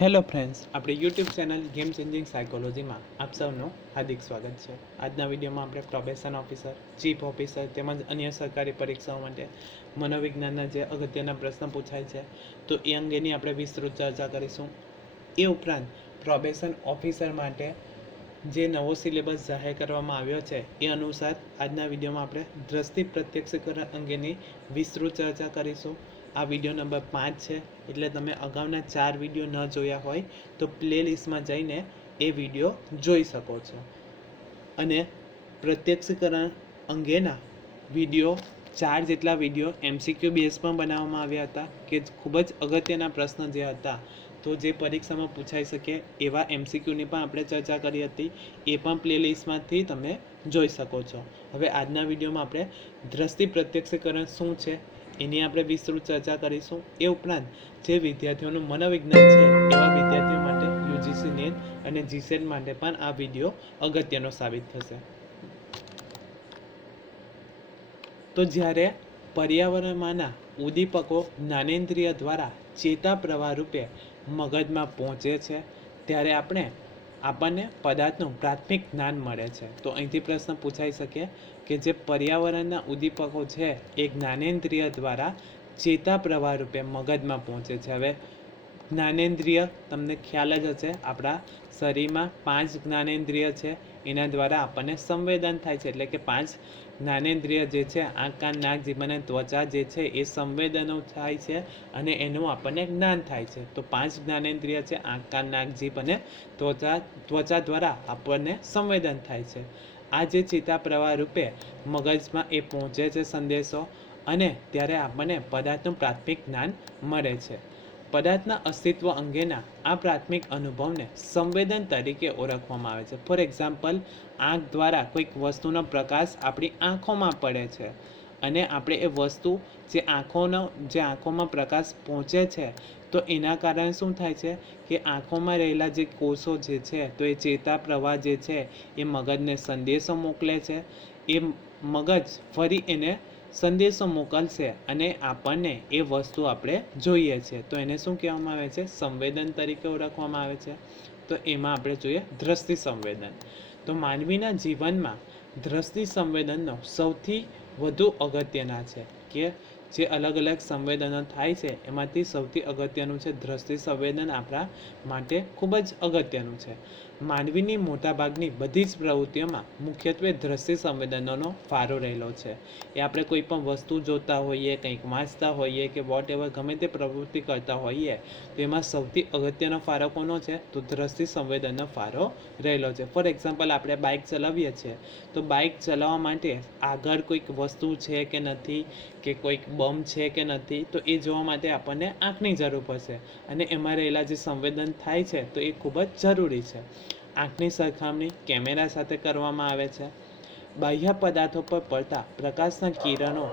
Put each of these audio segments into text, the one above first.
Hello friends, આપણે YouTube channel game changing સાયકોલોજીમાં આપ સૌનું હાર્દિક સ્વાગત છે. આજના વિડીયોમાં આપણે પ્રોબેશન ઓફિસર, ચીફ ઓફિસર તેમજ અન્ય સરકારી પરીક્ષાઓ માટે મનોવિજ્ઞાનના જે અગત્યના પ્રશ્ન પૂછાય છે તો એ અંગેની આપણે વિસ્તૃત ચર્ચા કરીશું. એ ઉપરાંત પ્રોબેશન ઓફિસર માટે જે નવો સિલેબસ જાહેર કરવામાં આવ્યો છે એ અનુસાર આજના વિડીયોમાં આપણે દ્રષ્ટિ પ્રત્યક્ષીકરણ અંગેની વિસ્તૃત ચર્ચા કરીશું. આ વિડીયો નંબર 5 છે, એટલે તમે અગાઉના 4 વિડીયો ન જોયા હોય તો પ્લેલિસ્ટમાં જઈને એ વિડીયો જોઈ શકો છો. અને પ્રત્યક્ષીકરણ અંગેના વિડીયો 4 જેટલા વિડીયો MCQ બેઝ પણ બનાવવામાં આવ્યા હતા કે ખૂબ જ અગત્યના પ્રશ્ન જે હતા તો જે પરીક્ષામાં પૂછાઈ શકે એવા MCQની પણ આપણે ચર્ચા કરી હતી. એ પણ પ્લેલિસ્ટમાંથી તમે જોઈ શકો છો. હવે આજના વિડીયોમાં આપણે દ્રષ્ટિ પ્રત્યક્ષીકરણ શું છે એની આપણે વિસ્તૃત ચર્ચા કરીશું. એ ઉપરાંત જે વિદ્યાર્થીઓનું મનોવિજ્ઞાન છે એવા વિદ્યાર્થીઓ માટે UGC નેટ અને GSET માટે પણ આ વિડીયો અગત્યનો સાબિત થશે. તો જ્યારે પર્યાવરણમાંના ઉદ્દીપકો જ્ઞાનેન્દ્રિય દ્વારા ચેતા પ્રવાહ રૂપે મગજમાં પહોંચે છે ત્યારે આપણને પદાર્થનું પ્રાથમિક જ્ઞાન મળે છે. તો અહીંથી પ્રશ્ન પૂછાઈ શકે કે જે પર્યાવરણના ઉદ્દીપકો છે એ જ્ઞાનેન્દ્રિય દ્વારા ચેતા પ્રવાહ રૂપે મગજમાં પહોંચે છે. હવે જ્ઞાનેન્દ્રિય તમને ખ્યાલ જ હશે, આપણા શરીરમાં 5 જ્ઞાનેન્દ્રિય છે, એના દ્વારા આપણને સંવેદન થાય છે. એટલે કે 5 જ્ઞાનેન્દ્રિય જે છે આંખ, કાન, નાક, જીભ અને ત્વચા જે છે એ સંવેદનો થાય છે અને એનું આપણને જ્ઞાન થાય છે. તો 5 જ્ઞાનેન્દ્રિય છે, આંખ, કાન, નાક, જીભ અને ત્વચા દ્વારા આપણને સંવેદન થાય છે. આ જે ચેતા પ્રવાહ રૂપે મગજમાં એ પહોંચે છે સંદેશો, અને ત્યારે આપણને પદાર્થનું પ્રાથમિક જ્ઞાન મળે છે. પદાર્થના અસ્તિત્વ અંગેના આ પ્રાથમિક અનુભવને સંવેદન તરીકે ઓળખવામાં આવે છે. ફોર એક્ઝામ્પલ, આંખ દ્વારા કોઈક વસ્તુનો પ્રકાશ આપણી આંખોમાં પડે છે અને આપણે એ વસ્તુ જે આંખોમાં પ્રકાશ પહોંચે છે તો એના કારણે શું થાય છે કે આંખોમાં રહેલા જે કોષો જે છે તો એ ચેતા પ્રવાહ જે છે એ મગજને સંદેશો મોકલે છે. એ મગજ ફરી એને સંદેશો મોકલશે અને આપણને એ વસ્તુ આપણે જોઈએ છે તો એને શું કહેવામાં આવે છે? સંવેદન તરીકે ઓળખવામાં આવે છે. તો એમાં આપણે જોઈએ દ્રષ્ટિ સંવેદન. તો માનવીના જીવનમાં દ્રષ્ટિ સંવેદનનો સૌથી વધુ અગત્યના છે કે જે અલગ અલગ સંવેદનો થાય છે એમાંથી સૌથી અગત્યનું છે દ્રષ્ટિ સંવેદન. આપણા માટે ખૂબ જ અગત્યનું છે. માનવીની મોટાભાગની બધી જ પ્રવૃત્તિઓમાં મુખ્યત્વે દ્રષ્ટિ સંવેદનોનો ફાળો રહેલો છે. એ આપણે કોઈ પણ વસ્તુ જોતા હોઈએ, કંઈક વાંચતા હોઈએ કે વોટ એવર ગમે તે પ્રવૃત્તિ કરતા હોઈએ તો એમાં સૌથી અગત્યનો ફાળો કોનો છે? તો દ્રષ્ટિ સંવેદનનો ફાળો રહેલો છે. ફોર એક્ઝામ્પલ, આપણે બાઇક ચલાવીએ છીએ તો બાઇક ચલાવવા માટે આગળ કોઈક વસ્તુ છે કે નથી, કે કોઈક બમ છે કે નથી, તો એ જોવા માટે આપણને આંખની જરૂર પડશે અને એમાં રહેલા જે સંવેદન થાય છે તો એ ખૂબ જ જરૂરી છે. આંખની સરખામણી કેમેરા સાથે કરવામાં આવે છે. બાહ્ય પદાર્થો પર પડતા પ્રકાશના કિરણો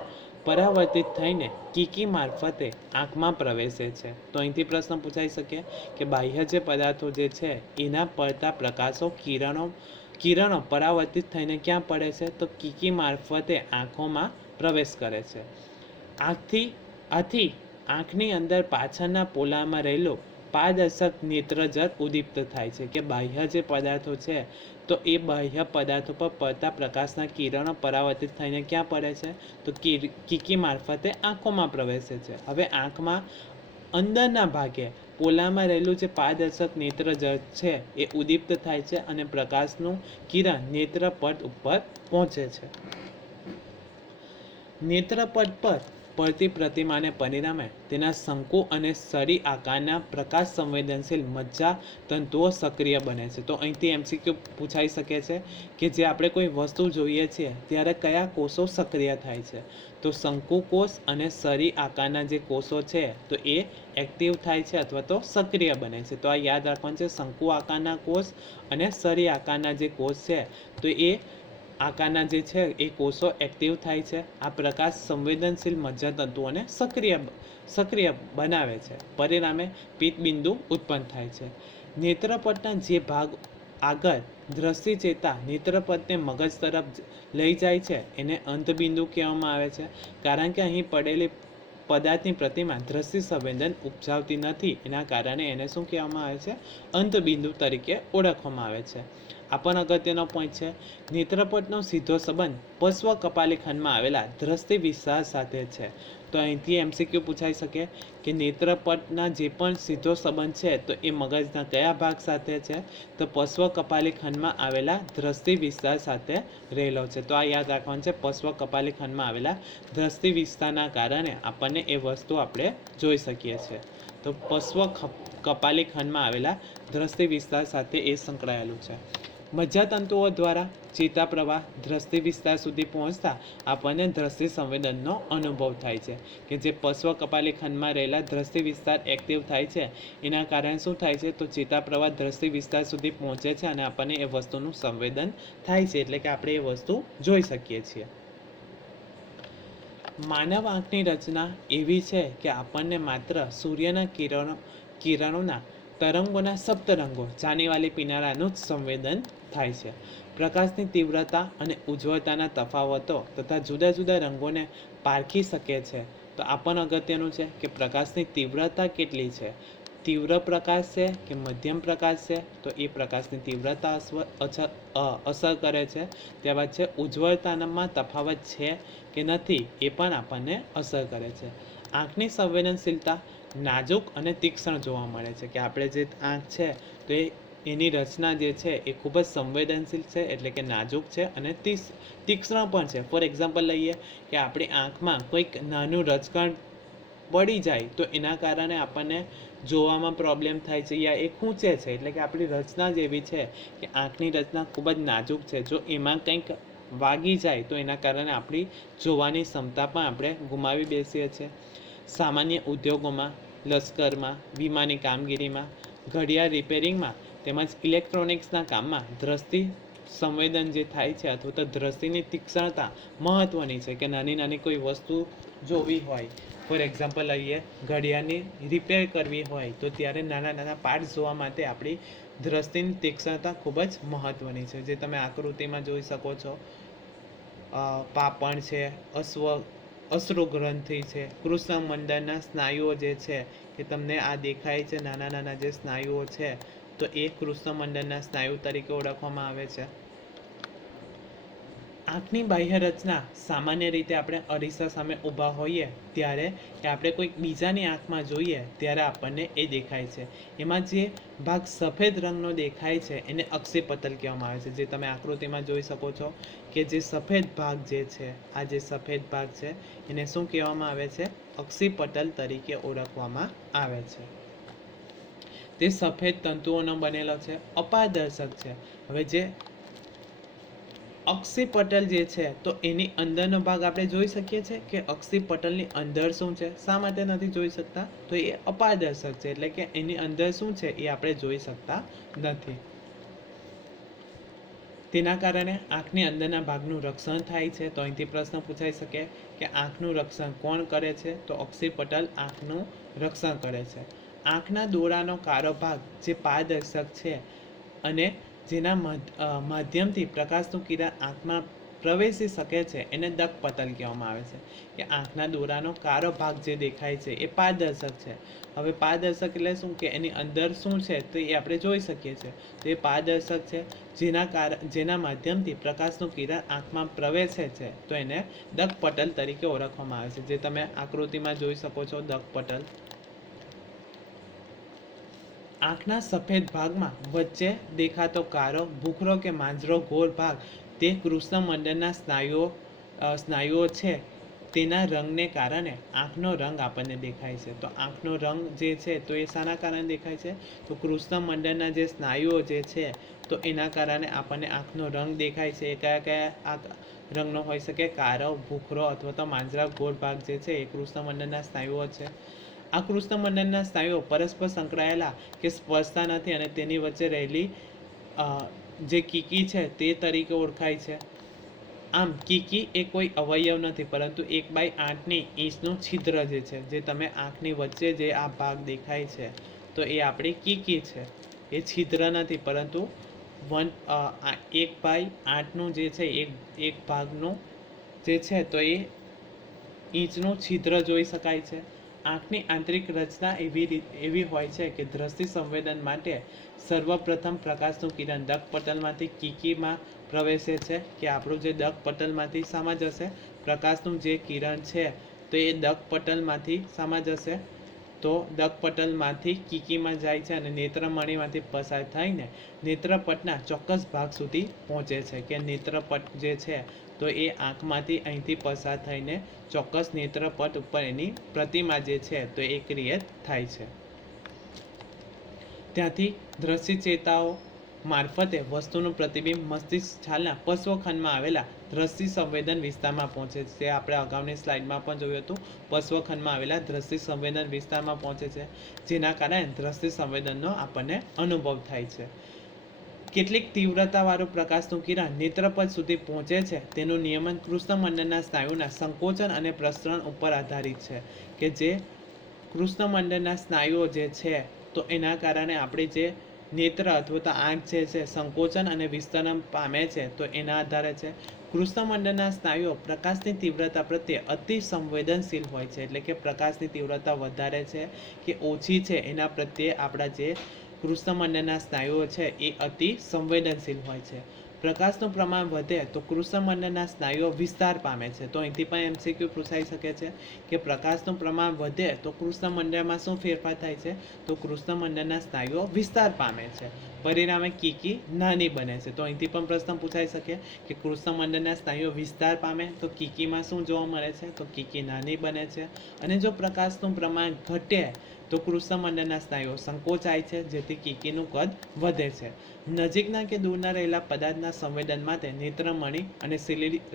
પરાવર્તિત થઈને કીકી મારફતે આંખમાં પ્રવેશે છે. તો અહીંથી પ્રશ્ન પૂછાઈ શકે કે બાહ્ય જે પદાર્થો જે છે એના પડતા પ્રકાશો કિરણો પરાવર્તિત થઈને ક્યાં પડે છે? તો કીકી મારફતે આંખોમાં પ્રવેશ કરે છે. આથી આંખની અંદર પાછળના પોલામાં રહેલો પારદર્શક નેત્રજળ ઉદ્દીપ્ત થાય છે. કે બાહ્ય જે પદાર્થો છે તો એ બાહ્ય પદાર્થો પર પડતા પ્રકાશના કિરણો પરાવર્તિત થઈને ક્યાં પડે છે? તો કીકી મારફતે આંખોમાં પ્રવેશે છે. હવે આંખમાં અંદરના ભાગે પોલામાં રહેલું જે પારદર્શક નેત્રજળ છે એ ઉદ્દીપ્ત થાય છે અને પ્રકાશનું કિરણ નેત્રપટ ઉપર પહોંચે છે. નેત્રપટ પર પડતી પ્રતિમાને પરિણામે તેના શંકુ અને સરી આકારના પ્રકાશ સંવેદનશીલ મજ્જા તંતુઓ સક્રિય બને છે. તો અહીંથી MCQ પૂછાઈ શકે છે કે જે આપણે કોઈ વસ્તુ જોઈએ છીએ ત્યારે કયા કોષો સક્રિય થાય છે? તો શંકુ કોષ અને સરી આકારના જે કોષો છે તો એ એક્ટિવ થાય છે અથવા તો સક્રિય બને છે. તો આ યાદ રાખવાનું છે, શંકુ આકારના કોષ અને સરી આકારના જે કોષ છે તો એ આકારના જે છે એ કોષો એક્ટિવ થાય છે. આ પ્રકાશ સંવેદનશીલ મજ્જાતંતુઓને સક્રિય બનાવે છે. પરિણામે પિત્તબિંદુ ઉત્પન્ન થાય છે. નેત્રપટના જે ભાગ આગળ દ્રષ્ટિ ચેતા નેત્રપટને મગજ તરફ લઈ જાય છે એને અંતબિંદુ કહેવામાં આવે છે. કારણ કે અહીં પડેલી પદાર્થની પ્રતિમા દ્રષ્ટિ સંવેદન ઉપજાવતી નથી, એના કારણે એને શું કહેવામાં આવે છે? અંતબિંદુ તરીકે ઓળખવામાં આવે છે. આ પણ અગત્યનો પોઈન્ટ છે. નેત્રપટનો સીધો સંબંધ પશ્વ કપાલી ખંડમાં આવેલા દ્રષ્ટિ વિસ્તાર સાથે છે. તો અહીંથી MCQ પૂછાઈ શકે કે નેત્રપટના જે પણ સીધો સંબંધ છે તો એ મગજના કયા ભાગ સાથે છે? તો પશ્વ કપાલી ખંડમાં આવેલા દ્રષ્ટિ વિસ્તાર સાથે રહેલો છે. તો આ યાદ રાખવાનું છે. પશ્વ કપાલી ખંડમાં આવેલા દ્રષ્ટિ વિસ્તારના કારણે આપણને એ વસ્તુ આપણે જોઈ શકીએ છીએ. તો પશ્વ કપાલી ખંડમાં આવેલા દ્રષ્ટિ વિસ્તાર સાથે એ સંકળાયેલું છે. મજ્જાતંતુઓ દ્વારા ચેતાપ્રવાહ દ્રષ્ટિ વિસ્તાર સુધી પહોંચતા આપણને દ્રષ્ટિ સંવેદનનો અનુભવ થાય છે કે જે પશ્વ કપાલી ખંડમાં રહેલા દ્રષ્ટિ વિસ્તાર એક્ટિવ થાય છે, એના કારણે શું થાય છે? તો ચેતાપ્રવાહ દ્રષ્ટિ વિસ્તાર સુધી પહોંચે છે અને આપણને એ વસ્તુનું સંવેદન થાય છે, એટલે કે આપણે એ વસ્તુ જોઈ શકીએ છીએ. માનવ આંખની રચના એવી છે કે આપણને માત્ર સૂર્યના કિરણોના તરંગોના સપ્તરંગો જાનેવાલી પીનારાનું જ સંવેદન થાય છે. પ્રકાશની તીવ્રતા અને ઉજ્જવળતાના તફાવતો તથા જુદા જુદા રંગોને પારખી શકે છે. તો આ પણ અગત્યનું છે કે પ્રકાશની તીવ્રતા કેટલી છે. તીવ્ર પ્રકાશ છે કે મધ્યમ પ્રકાશ છે, તો એ પ્રકાશની તીવ્રતા અસર કરે છે. ત્યારબાદ છે ઉજ્જવળતામાં તફાવત છે કે નથી, એ પણ આપણને અસર કરે છે. આંખની સંવેદનશીલતા નાજુક અને તીક્ષ્ણ જોવા મળે છે કે આપણે જે આંખ છે તો એની રચના જે છે એ ખૂબ જ સંવેદનશીલ છે, એટલે કે નાજુક છે અને તીક્ષ્ણ પણ છે. ફોર એક્ઝામ્પલ લઈએ કે આપણી આંખમાં કોઈક નાનું રજકણ પડી જાય તો એના કારણે આપણને જોવામાં પ્રોબ્લેમ થાય છે યા એ ખૂંચે છે, એટલે કે આપણી રચના જ એવી છે કે આંખની રચના ખૂબ જ નાજુક છે. જો એમાં કંઈક વાગી જાય તો એના કારણે આપણી જોવાની ક્ષમતા પણ આપણે ગુમાવી બેસીએ છીએ. સામાન્ય ઉદ્યોગોમાં, લશ્કરમાં, વીમાની કામગીરીમાં, ઘડિયાળ રિપેરિંગમાં તેમજ ઇલેક્ટ્રોનિક્સના કામમાં દ્રષ્ટિ સંવેદન જે થાય છે અથવા તો દ્રષ્ટિની તીક્ષ્ણતા મહત્ત્વની છે કે નાની નાની કોઈ વસ્તુ જોવી હોય, ફોર એક્ઝામ્પલ લઈએ ઘડિયાળની રિપેર કરવી હોય તો ત્યારે નાના નાના પાર્ટ્સ જોવા માટે આપણી દ્રષ્ટિની તીક્ષ્ણતા ખૂબ જ મહત્ત્વની છે. જે તમે આકૃતિમાં જોઈ શકો છો, પાપણ છે, અશ્રુગ્રંથિ છે, કૃષ્ણમંડળના સ્નાયુઓ જે છે કે તમને આ દેખાય છે નાના નાના જે સ્નાયુઓ છે તો એ કૃષ્ણમંડળના સ્નાયુ તરીકે ઓળખવામાં આવે છે. આંખની બાહ્ય રચના સામાન્ય રીતે આપણે અરીસા સામે ઊભા હોઈએ ત્યારે કે આપણે કોઈક બીજાની આંખમાં જોઈએ ત્યારે આપણને એ દેખાય છે. એમાં જે ભાગ સફેદ રંગનો દેખાય છે એને અક્ષિપટલ કહેવામાં આવે છે. જે તમે આકૃતિમાં જોઈ શકો છો કે જે સફેદ ભાગ જે છે, આ જે સફેદ ભાગ છે એને શું કહેવામાં આવે છે? અક્ષિપટલ તરીકે ઓળખવામાં આવે છે. તે સફેદ તંતુઓનો બનેલો છે, અપારદર્શક છે. હવે જે અક્ષિપટલ જે છે તો એની અંદરનો ભાગ આપણે જોઈ શકીએ છીએ કે અક્ષિપટલની અંદર શું છે? શા માટે નથી જોઈ શકતા? તો એ અપારદર્શક છે, એટલે કે એની અંદર શું છે એ આપણે જોઈ શકતા નથી. તેના કારણે આંખની અંદરના ભાગનું રક્ષણ થાય છે. તો અહીંથી પ્રશ્ન પૂછાઈ શકે કે આંખનું રક્ષણ કોણ કરે છે? તો અક્ષિપટલ આંખનું રક્ષણ કરે છે. આંખના દોરાનો કાળો ભાગ જે પારદર્શક છે અને જેના માધ્યમથી પ્રકાશનું કિરણ આંખમાં પ્રવેશી શકે છે એને દકપટલ કહેવામાં આવે છે. કે આંખના દોરાનો કાળો ભાગ જે દેખાય છે એ પારદર્શક છે. હવે પારદર્શક એટલે શું? કે એની અંદર શું છે તો એ આપણે જોઈ શકીએ છીએ. તો એ પારદર્શક છે જેના માધ્યમથી પ્રકાશનું કિરણ આંખમાં પ્રવેશે છે તો એને દકપટલ તરીકે ઓળખવામાં આવે છે. જે તમે આકૃતિમાં જોઈ શકો છો, દકપટલ. આંખના સફેદ ભાગમાં વચ્ચે દેખાતો કાળો, ભૂખરો કે માંજરો ગોળ ભાગ તે કૃષ્ણમંડળના સ્નાયુઓ છે તેના રંગને કારણે આંખનો રંગ આપણને દેખાય છે. તો આંખનો રંગ જે છે તો એ શાના કારણે દેખાય છે? તો કૃષ્ણમંડળના જે સ્નાયુઓ જે છે તો એના કારણે આપણને આંખનો રંગ દેખાય છે. એ કયા કયા રંગનો હોઈ શકે? કાળો, ભૂખરો અથવા તો માંજરા ગોળ ભાગ જે છે એ કૃષ્ણમંડળના સ્નાયુઓ છે. આ કૃષ્ણમંડળના સ્નાયુઓ પરસ્પર સંકળાયેલા કે સ્પર્શતા નથી અને તેની વચ્ચે રહેલી જે કીકી છે તે તરીકે ઓળખાય છે. આમ કીકી એ કોઈ અવયવ નથી પરંતુ 1/8 ઇંચનું છિદ્ર જે છે, જે તમે આંખની વચ્ચે જે આ ભાગ દેખાય છે તો એ આપણી કીકી છે. એ છિદ્ર નથી પરંતુ 1/8 જે છે એક ભાગનું જે છે તો એ ઇંચનું છિદ્ર જોઈ શકાય છે. આંખની આંતરિક રચના એવી હોય છે કે દ્રષ્ટિ સંવેદન માટે સર્વપ્રથમ પ્રકાશનું કિરણ દકપટલમાંથી કીકીમાં પ્રવેશે છે. કે આપણું જે દકપટલમાંથી શામાં જશે? પ્રકાશનું જે કિરણ છે તો એ દકપટલમાંથી શામાં જશે? તો દકપટલમાંથી કીકીમાં જાય છે અને નેત્રમણીમાંથી પસાર થઈને નેત્રપટના ચોક્કસ ભાગ સુધી પહોંચે છે. કે નેત્રપટ જે છે તો એ આંખમાંથી અહીંથી પસાર થઈને ચોક્કસ નેત્રપટ ઉપર એની પ્રતિમા જે છે તો એ ક્રિએટ થાય છે. ત્યાંથી દ્રષ્ટિ ચેતાઓ મારફતે વસ્તુનું પ્રતિબિંબ મસ્તિષ્ક છાલના પશ્વખંડમાં આવેલા દ્રષ્ટિ સંવેદન વિસ્તારમાં પહોંચે છે. જે આપણે અગાઉની સ્લાઇડમાં પણ જોયું હતું, પશ્વખંડમાં આવેલા દ્રષ્ટિ સંવેદન વિસ્તારમાં પહોંચે છે, જેના કારણે દ્રષ્ટિ સંવેદનનો આપણને અનુભવ થાય છે. કેટલીક તીવ્રતાવાળું પ્રકાશનું કિરણ નેત્રપટ સુધી પહોંચે છે તેનું નિયમન કૃષ્ણમંડળના સ્નાયુના સંકોચન અને પ્રસરણ ઉપર આધારિત છે. કે જે કૃષ્ણમંડળના સ્નાયુઓ જે છે તો એના કારણે આપણી જે નેત્ર અથવા તો આંખ જે છે સંકોચન અને વિસ્તરણ પામે છે તો એના આધારે છે. કૃષ્ણમંડળના સ્નાયુઓ પ્રકાશની તીવ્રતા પ્રત્યે અતિ સંવેદનશીલ હોય છે. એટલે કે પ્રકાશની તીવ્રતા વધારે છે કે ઓછી છે એના પ્રત્યે આપણા જે કૃષ્ણમંડળના સ્નાયુઓ છે એ અતિ સંવેદનશીલ હોય છે. પ્રકાશનું પ્રમાણ વધે તો કૃષ્ણમંડળના સ્નાયુઓ વિસ્તાર પામે છે. તો અહીંથી પણ એમસીક્યુ પૂછાઈ શકે છે કે પ્રકાશનું પ્રમાણ વધે તો કૃષ્ણમંડળમાં શું ફેરફાર થાય છે? તો કૃષ્ણમંડળના સ્નાયુઓ વિસ્તાર પામે છે, પરિણામે કીકી નાની બને છે. તો અહીંથી પણ પ્રશ્ન પૂછાઈ શકે કે કૃષ્ણમંડળના સ્નાયુઓ વિસ્તાર પામે તો કીકીમાં શું જોવા મળે છે? તો કીકી નાની બને છે. અને જો પ્રકાશનું પ્રમાણ ઘટે તો કૃષ્ણમંડળના સ્નાયુઓ સંકોચાય છે, જેથી કીકીનું કદ વધે છે. નજીકના કે દૂરના રહેલા પદાર્થના સંવેદન માટે નેત્રમણી અને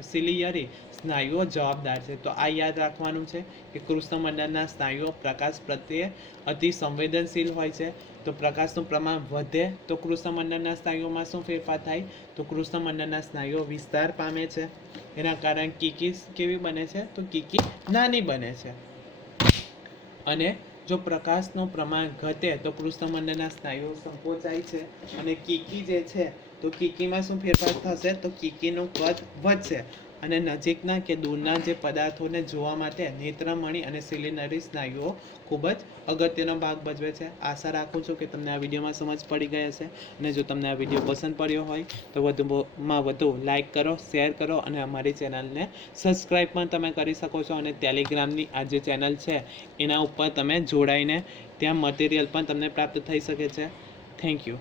સિલિયરી સ્નાયુઓ જવાબદાર છે. તો આ યાદ રાખવાનું છે કે કૃષ્ણમંડળના સ્નાયુઓ પ્રકાશ પ્રત્યે અતિ સંવેદનશીલ હોય છે. તો પ્રકાશનું પ્રમાણ વધે તો કૃષ્ણમંડળના સ્નાયુઓમાં શું ફેરફાર થાય? તો કૃષ્ણમંડળના સ્નાયુઓ વિસ્તાર પામે છે. એના કારણે કીકી કેવી બને છે? તો કીકી નાની બને છે. અને જો પ્રકાશનું પ્રમાણ ઘટે તો કૃષ્ણમંડળના સ્નાયુઓ સંકોચાય છે અને કીકી જે છે તો કીકીમાં શું ફેરફાર થશે? તો કીકીનું કદ વધશે. અને નજીકના કે દૂરના જે પદાર્થોને જોવા માટે નેત્રમણી અને સિલિનરી સ્નાયુઓ ખૂબ જ અગત્યનો ભાગ ભજવે છે. આશા રાખું છું કે તમને આ વિડીયોમાં સમજ પડી ગઈ હશે. અને જો તમને આ વિડીયો પસંદ પડ્યો હોય તો વધુમાં વધુ લાઇક કરો, શેર કરો અને અમારી ચેનલને સબસ્ક્રાઈબ પણ તમે કરી શકો છો. અને ટેલિગ્રામની આ જે ચેનલ છે એના ઉપર તમે જોડાઈને ત્યાં મટીરિયલ પણ તમને પ્રાપ્ત થઈ શકે છે. Thank you.